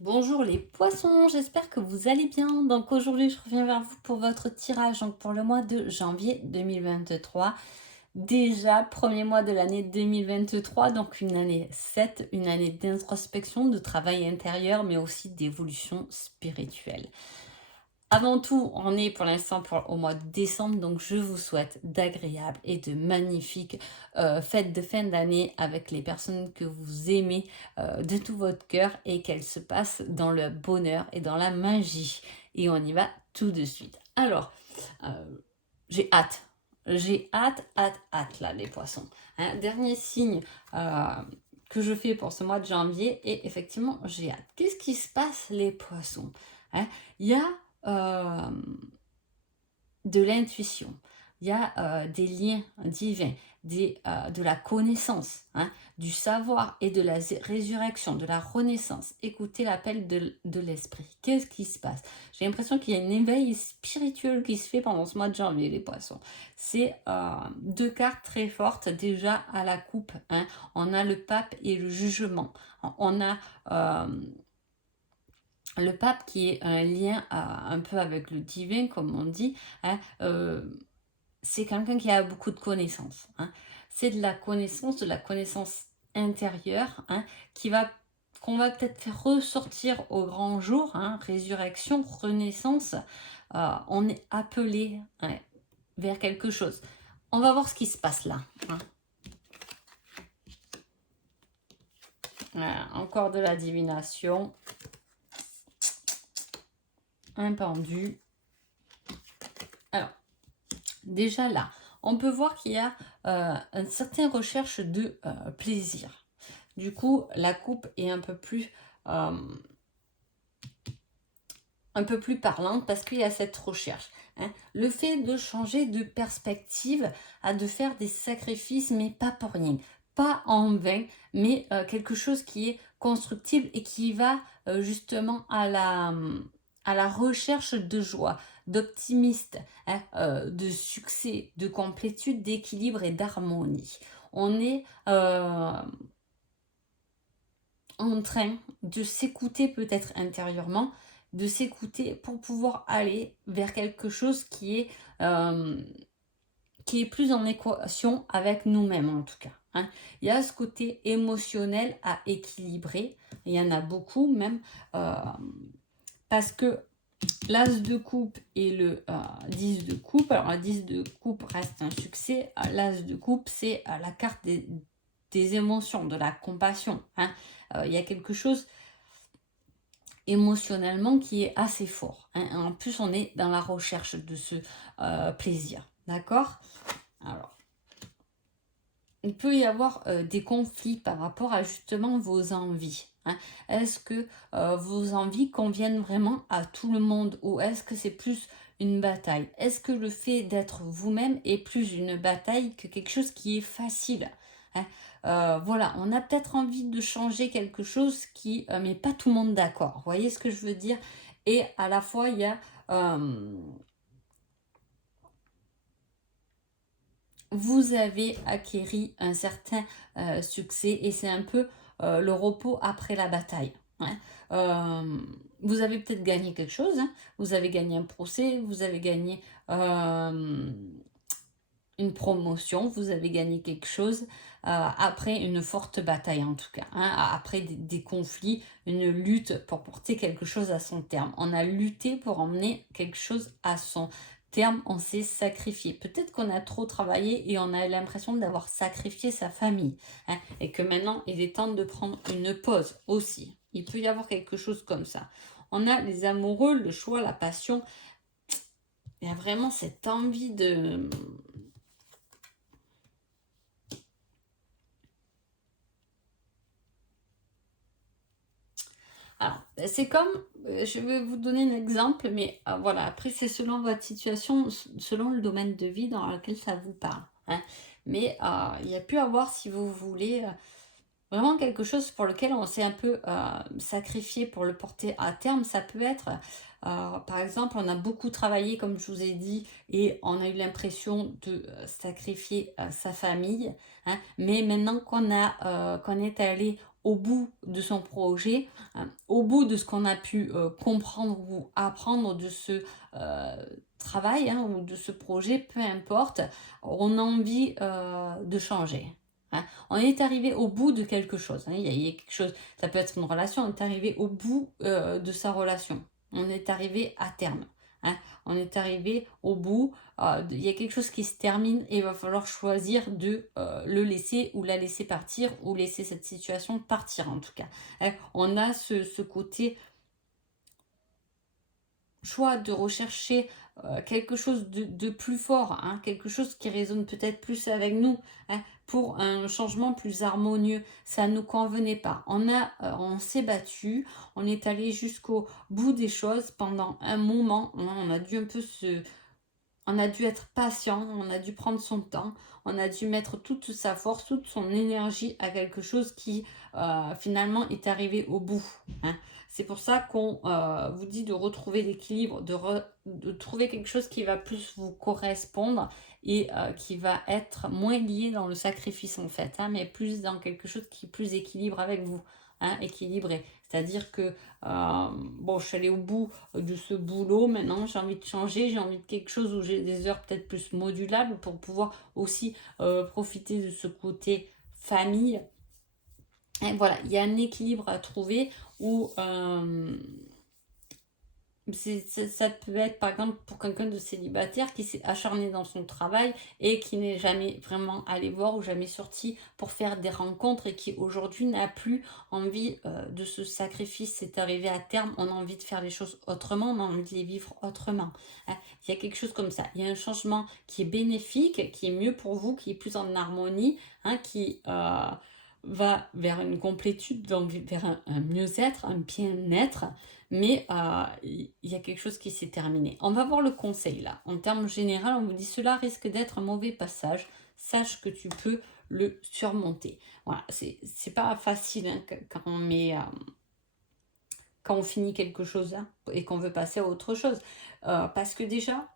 Bonjour les poissons, j'espère que vous allez bien. Donc aujourd'hui, je reviens vers vous pour votre tirage donc pour le mois de janvier 2023. Déjà, premier mois de l'année 2023, donc une année 7, une année d'introspection, de travail intérieur, mais aussi d'évolution spirituelle. Avant tout, on est pour l'instant au mois de décembre, donc je vous souhaite d'agréables et de magnifiques fêtes de fin d'année avec les personnes que vous aimez de tout votre cœur et qu'elles se passent dans le bonheur et dans la magie. Et on y va tout de suite. Alors, euh, j'ai hâte. J'ai hâte là, les poissons. Dernier signe que je fais pour ce mois de janvier et effectivement, j'ai hâte. Qu'est-ce qui se passe, les poissons? Il y a euh, de l'intuition, il y a des liens divins, de la connaissance, du savoir et de la résurrection, de la renaissance. Écoutez l'appel de l'esprit. Qu'est-ce qui se passe? J'ai l'impression qu'il y a un éveil spirituel qui se fait pendant ce mois de janvier, les poissons. C'est deux cartes très fortes déjà à la coupe. On a le pape et le jugement. On a le pape qui est un lien un peu avec le divin, comme on dit, c'est quelqu'un qui a beaucoup de connaissances. C'est de la connaissance intérieure, qu'on va peut-être faire ressortir au grand jour, résurrection, renaissance. On est appelé vers quelque chose. On va voir ce qui se passe là. Encore de la divination. Un pendu. Alors, déjà là, on peut voir qu'il y a une certaine recherche de plaisir. Du coup, la coupe est un peu plus parlante parce qu'il y a cette recherche. Le fait de changer de perspective, de faire des sacrifices, mais pas pour rien, pas en vain, mais quelque chose qui est constructible et qui va justement à la recherche de joie, d'optimiste, de succès, de complétude, d'équilibre et d'harmonie. On est en train de s'écouter peut-être intérieurement, de s'écouter pour pouvoir aller vers quelque chose qui est plus en équation avec nous-mêmes en tout cas. Il y a ce côté émotionnel à équilibrer, il y en a beaucoup même, parce que l'as de coupe et le 10 de coupe, alors un 10 de coupe reste un succès, l'as de coupe c'est la carte des émotions, de la compassion. Il y a quelque chose émotionnellement qui est assez fort. En plus, on est dans la recherche de ce plaisir. D'accord? Alors, il peut y avoir des conflits par rapport à justement vos envies. Est-ce que vos envies conviennent vraiment à tout le monde ou est-ce que c'est plus une bataille? Est-ce que le fait d'être vous-même est plus une bataille que quelque chose qui est facile? Voilà, on a peut-être envie de changer quelque chose qui met pas tout le monde d'accord. Vous voyez ce que je veux dire? Et à la fois, il y a vous avez acquéri un certain succès et c'est un peu le repos après la bataille. Vous avez peut-être gagné quelque chose, vous avez gagné un procès, vous avez gagné une promotion, vous avez gagné quelque chose après une forte bataille en tout cas, après des conflits, une lutte pour porter quelque chose à son terme. On a lutté pour emmener quelque chose à son terme, on s'est sacrifié. Peut-être qu'on a trop travaillé et on a l'impression d'avoir sacrifié sa famille et que maintenant il est temps de prendre une pause aussi. Il peut y avoir quelque chose comme ça. On a les amoureux, le choix, la passion. Il y a vraiment cette envie de... Alors, c'est comme, je vais vous donner un exemple, mais voilà, après c'est selon votre situation, selon le domaine de vie dans lequel ça vous parle. Mais il y a pu avoir, si vous voulez, vraiment quelque chose pour lequel on s'est un peu sacrifié pour le porter à terme. Ça peut être, par exemple, on a beaucoup travaillé, comme je vous ai dit, et on a eu l'impression de sacrifier sa famille. Mais maintenant qu'on est allé au bout de son projet, hein, au bout de ce qu'on a pu comprendre ou apprendre de ce travail, hein, ou de ce projet, peu importe, on a envie de changer. Hein. On est arrivé au bout de quelque chose. Hein. Il y a quelque chose, ça peut être une relation, on est arrivé au bout de sa relation. On est arrivé à terme. Hein. On est arrivé au bout, il y a quelque chose qui se termine et il va falloir choisir de le laisser ou la laisser partir ou laisser cette situation partir en tout cas. Hein. On a ce côté choix de rechercher quelque chose de plus fort, hein, quelque chose qui résonne peut-être plus avec nous, hein, pour un changement plus harmonieux. Ça ne nous convenait pas. On s'est battu, on est allé jusqu'au bout des choses pendant un moment. On a dû un peu on a dû être patient, on a dû prendre son temps, on a dû mettre toute sa force, toute son énergie à quelque chose qui finalement est arrivé au bout. Hein. C'est pour ça qu'on vous dit de retrouver l'équilibre, de trouver quelque chose qui va plus vous correspondre et qui va être moins lié dans le sacrifice en fait, hein, mais plus dans quelque chose qui est plus équilibre avec vous. Hein, équilibré. C'est-à-dire que, bon, je suis allée au bout de ce boulot, maintenant j'ai envie de changer, j'ai envie de quelque chose où j'ai des heures peut-être plus modulables pour pouvoir aussi profiter de ce côté famille. Et voilà, il y a un équilibre à trouver où ça peut être par exemple pour quelqu'un de célibataire qui s'est acharné dans son travail et qui n'est jamais vraiment allé voir ou jamais sorti pour faire des rencontres et qui aujourd'hui n'a plus envie de ce sacrifice. C'est arrivé à terme, on a envie de faire les choses autrement, on a envie de les vivre autrement. Hein. Il y a quelque chose comme ça. Il y a un changement qui est bénéfique, qui est mieux pour vous, qui est plus en harmonie, hein, qui va vers une complétude, donc vers un mieux-être, un bien-être, mais il y a quelque chose qui s'est terminé. On va voir le conseil là. En termes généraux, on vous dit cela risque d'être un mauvais passage. Sache que tu peux le surmonter. Voilà, c'est pas facile hein, quand on finit quelque chose hein, et qu'on veut passer à autre chose. Parce que déjà,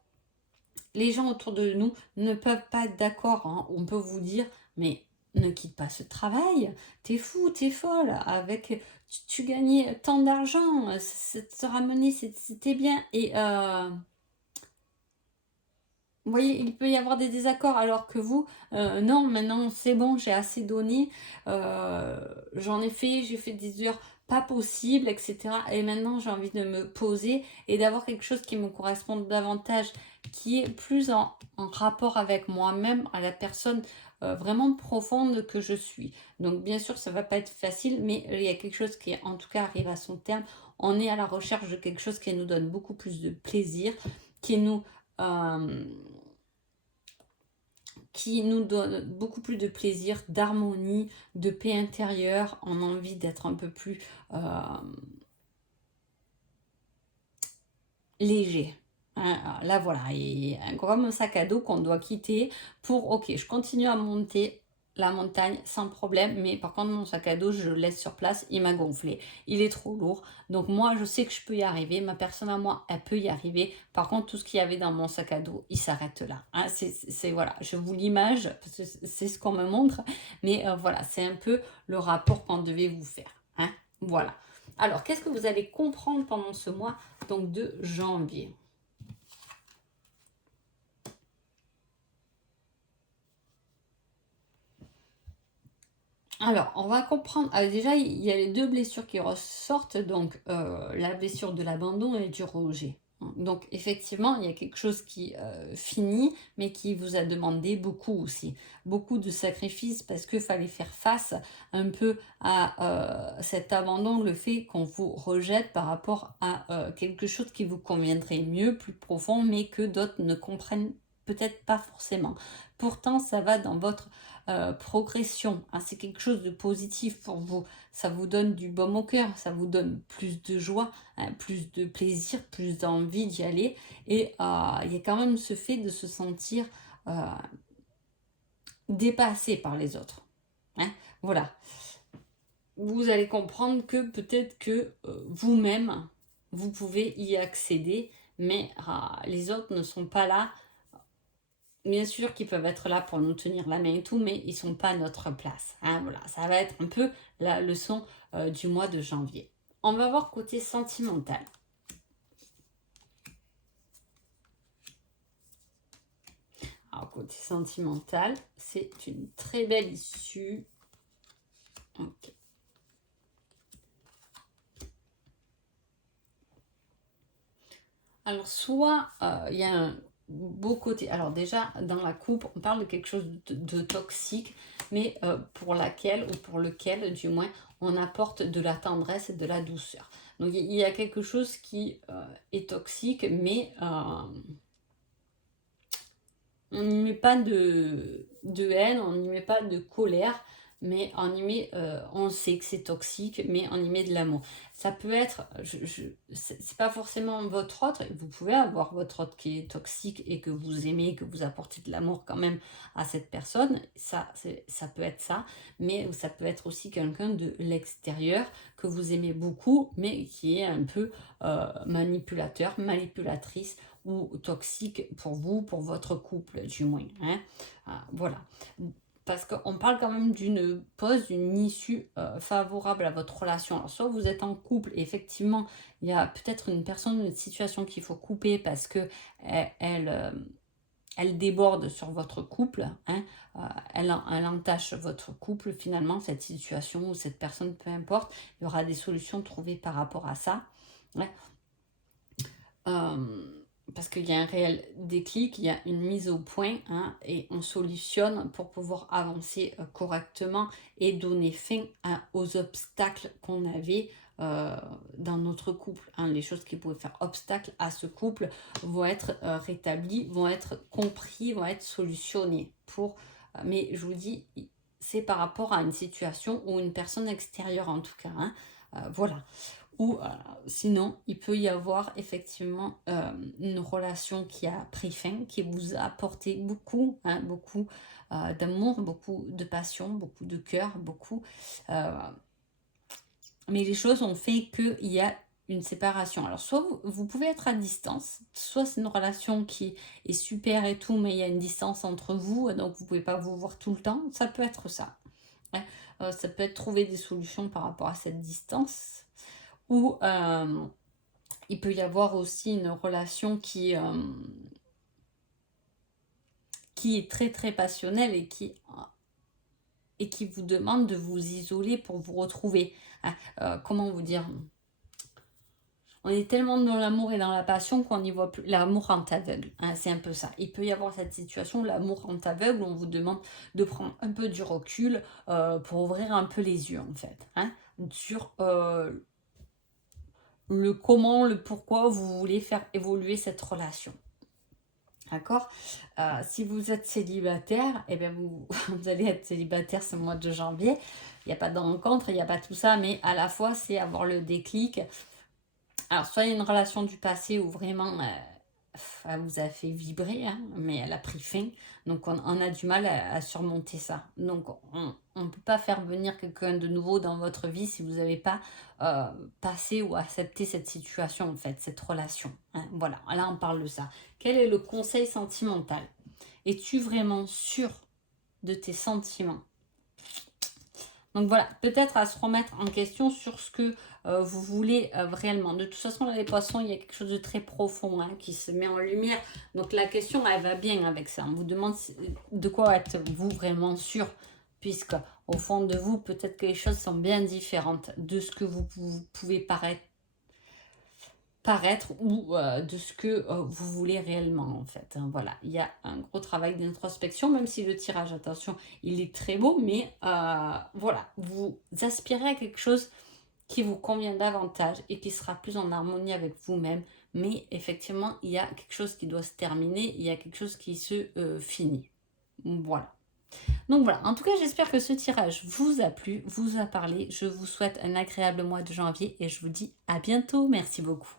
les gens autour de nous ne peuvent pas être d'accord. Hein. On peut vous dire, mais ne quitte pas ce travail, t'es fou, t'es folle, avec tu gagnais tant d'argent, ça te ramenait, c'était bien. Et vous voyez, il peut y avoir des désaccords alors que vous, non, maintenant c'est bon, j'ai assez donné, j'en ai fait, j'ai fait des heures pas possibles, etc. Et maintenant j'ai envie de me poser et d'avoir quelque chose qui me corresponde davantage, qui est plus en rapport avec moi-même, à la personne vraiment profonde que je suis. Donc bien sûr, ça va pas être facile, mais il y a quelque chose qui en tout cas arrive à son terme. On est à la recherche de quelque chose qui nous donne beaucoup plus de plaisir, qui nous... euh, qui nous donne beaucoup plus de plaisir, d'harmonie, de paix intérieure. On a envie d'être un peu plus léger. Hein, là voilà, et comme un sac à dos qu'on doit quitter pour, ok, je continue à monter la montagne sans problème, mais par contre mon sac à dos je le laisse sur place, il m'a gonflé, il est trop lourd, donc moi je sais que je peux y arriver, ma personne à moi elle peut y arriver, par contre tout ce qu'il y avait dans mon sac à dos il s'arrête là. Hein, c'est voilà, je vous l'image parce que c'est ce qu'on me montre, mais voilà, c'est un peu le rapport qu'on devait vous faire. Hein, voilà. Alors qu'est-ce que vous allez comprendre pendant ce mois donc de janvier? Alors, on va comprendre. Déjà, il y a les deux blessures qui ressortent, donc la blessure de l'abandon et du rejet. Donc, effectivement, il y a quelque chose qui finit, mais qui vous a demandé beaucoup aussi. Beaucoup de sacrifices parce qu'il fallait faire face un peu à cet abandon, le fait qu'on vous rejette par rapport à quelque chose qui vous conviendrait mieux, plus profond, mais que d'autres ne comprennent peut-être pas forcément. Pourtant, ça va dans votre progression. Hein, c'est quelque chose de positif pour vous. Ça vous donne du baume au cœur, ça vous donne plus de joie, hein, plus de plaisir, plus d'envie d'y aller. Et il y a quand même ce fait de se sentir dépassé par les autres. Hein, voilà. Vous allez comprendre que peut-être que vous-même, vous pouvez y accéder, mais les autres ne sont pas là bien sûr qu'ils peuvent être là pour nous tenir la main et tout, mais ils sont pas à notre place. Hein, voilà, ça va être un peu la leçon du mois de janvier. On va voir côté sentimental. Alors, côté sentimental, c'est une très belle issue. Ok. Alors, soit il y a un beau côté. Alors, déjà, dans la coupe, on parle de quelque chose de toxique, mais pour laquelle, ou pour lequel, du moins, on apporte de la tendresse et de la douceur. Donc, il y a quelque chose qui est toxique, mais on n'y met pas de haine, on n'y met pas de colère, mais on y met, on sait que c'est toxique, mais on y met de l'amour. Ça peut être, c'est pas forcément votre autre, vous pouvez avoir votre autre qui est toxique et que vous aimez, que vous apportez de l'amour quand même à cette personne, ça peut être ça, mais ça peut être aussi quelqu'un de l'extérieur que vous aimez beaucoup, mais qui est un peu manipulateur, manipulatrice, ou toxique pour vous, pour votre couple du moins. Hein. Voilà. Parce qu'on parle quand même d'une pause, d'une issue favorable à votre relation. Alors, soit vous êtes en couple, et effectivement, il y a peut-être une personne, une situation qu'il faut couper parce que elle déborde sur votre couple, hein, elle entache votre couple finalement, cette situation ou cette personne, peu importe, il y aura des solutions trouvées par rapport à ça. Ouais. Parce qu'il y a un réel déclic, il y a une mise au point, hein, et on solutionne pour pouvoir avancer correctement et donner fin aux obstacles qu'on avait dans notre couple. Hein. Les choses qui pouvaient faire obstacle à ce couple vont être rétablies, vont être compris, vont être solutionnées. Mais je vous dis, c'est par rapport à une situation ou une personne extérieure en tout cas. Hein. Voilà. Ou sinon, il peut y avoir effectivement une relation qui a pris fin, qui vous a apporté beaucoup, hein, beaucoup d'amour, beaucoup de passion, beaucoup de cœur, beaucoup. Mais les choses ont fait qu'il y a une séparation. Alors, soit vous pouvez être à distance, soit c'est une relation qui est super et tout, mais il y a une distance entre vous, donc vous ne pouvez pas vous voir tout le temps. Ça peut être ça. Ouais. Ça peut être trouver des solutions par rapport à cette distance. Ou il peut y avoir aussi une relation qui est très très passionnelle et qui vous demande de vous isoler pour vous retrouver. Comment vous dire? On est tellement dans l'amour et dans la passion qu'on n'y voit plus. L'amour rend aveugle, hein, c'est un peu ça. Il peut y avoir cette situation, l'amour rend aveugle, où on vous demande de prendre un peu du recul pour ouvrir un peu les yeux en fait. Hein, sur le comment, le pourquoi vous voulez faire évoluer cette relation. D'accord. Si vous êtes célibataire, eh bien vous allez être célibataire ce mois de janvier. Il n'y a pas de rencontre, il n'y a pas tout ça, mais à la fois, c'est avoir le déclic. Alors, soit il y a une relation du passé où vraiment elle vous a fait vibrer, hein, mais elle a pris fin. Donc, on a du mal à surmonter ça. Donc, on ne peut pas faire venir quelqu'un de nouveau dans votre vie si vous n'avez pas passé ou accepté cette situation, en fait, cette relation. Hein. Voilà, là, on parle de ça. Quel est le conseil sentimental? Es-tu vraiment sûr de tes sentiments? Donc voilà, peut-être à se remettre en question sur ce que vous voulez réellement. De toute façon, là, les poissons, il y a quelque chose de très profond, hein, qui se met en lumière. Donc la question, elle va bien avec ça. On vous demande de quoi êtes-vous vraiment sûr, puisque au fond de vous, peut-être que les choses sont bien différentes de ce que vous pouvez paraître ou de ce que vous voulez réellement en fait. Hein. Voilà, il y a un gros travail d'introspection, même si le tirage, attention, il est très beau, mais voilà, vous aspirez à quelque chose qui vous convient davantage et qui sera plus en harmonie avec vous-même, mais effectivement, il y a quelque chose qui doit se terminer, il y a quelque chose qui se finit. Voilà. Donc voilà, en tout cas, j'espère que ce tirage vous a plu, vous a parlé. Je vous souhaite un agréable mois de janvier et je vous dis à bientôt. Merci beaucoup.